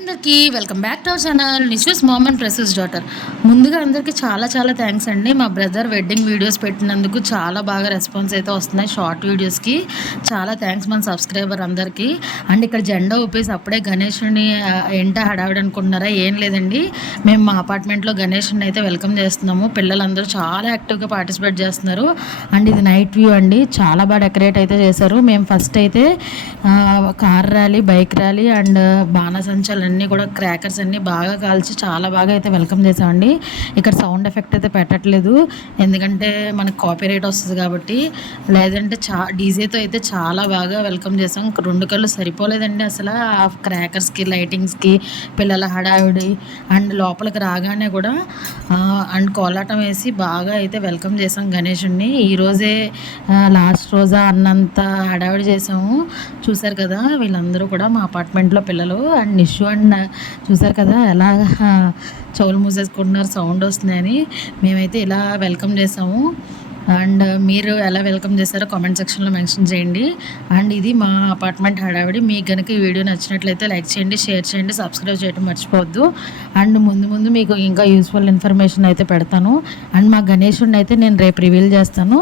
అందరికీ welcome back to our channel Nishu's mom and princess daughter. ముందుగా అందరికీ చాలా చాలా థ్యాంక్స్ అండి. మా బ్రదర్ వెడ్డింగ్ వీడియోస్ పెట్టినందుకు చాలా బాగా రెస్పాన్స్ అయితే వస్తున్నాయి. షార్ట్ వీడియోస్కి చాలా థ్యాంక్స్ మన సబ్స్క్రైబర్ అందరికీ. అండ్ ఇక్కడ జెండా ఊపేసి అప్పుడే గణేషుని ఏంటో హడావిడి అనుకుంటున్నారా? ఏం లేదండి, మేము మా అపార్ట్మెంట్లో గణేషుని అయితే వెల్కమ్ చేస్తున్నాము. పిల్లలందరూ చాలా యాక్టివ్గా పార్టిసిపేట్ చేస్తున్నారు. అండ్ ఇది నైట్ వ్యూ అండి, చాలా బాగా డెకరేట్ అయితే చేశారు. మేము ఫస్ట్ అయితే car rally, bike rally and బాణసంచాలు అన్నీ కూడా క్రాకర్స్ అన్నీ బాగా కాల్చి చాలా బాగా అయితే వెల్కమ్ చేసామండి. ఇక్కడ సౌండ్ ఎఫెక్ట్ అయితే పెట్టట్లేదు, ఎందుకంటే మనకు కాపీరైట్ వస్తుంది కాబట్టి. లేదంటే డీజేతో అయితే చాలా బాగా వెల్కమ్ చేసాం. 2 కళ్ళు సరిపోలేదండి అసలు ఆ క్రాకర్స్కి, లైటింగ్స్కి, పిల్లల హడావిడి. అండ్ లోపలికి రాగానే కూడా అండ్ కోలాటం వేసి బాగా అయితే వెల్కమ్ చేసాం గణేషుడిని. ఈరోజే లాస్ట్ రోజా అన్నంత హడావిడి చేసాము. చూసారు కదా వీళ్ళందరూ కూడా మా అపార్ట్మెంట్లో పిల్లలు. అండ్ నిషు అండ్ చూసారు కదా ఎలా చెవులు మూసేసుకుంటున్నారు సౌండ్ వస్తున్నాయని. మేమైతే ఇలా వెల్కమ్ చేసాము. అండ్ మీరు ఎలా వెల్కమ్ చేస్తారో కామెంట్ సెక్షన్లో మెన్షన్ చేయండి. అండ్ ఇది మా అపార్ట్మెంట్ హడావిడి. మీకు కనుక ఈ వీడియో నచ్చినట్లయితే లైక్ చేయండి, షేర్ చేయండి, సబ్స్క్రైబ్ చేయడం మర్చిపోవద్దు. అండ్ ముందు మీకు ఇంకా యూస్ఫుల్ ఇన్ఫర్మేషన్ అయితే పెడతాను. అండ్ మా గణేషుడిని అయితే నేను రేపు రివీల్ చేస్తాను.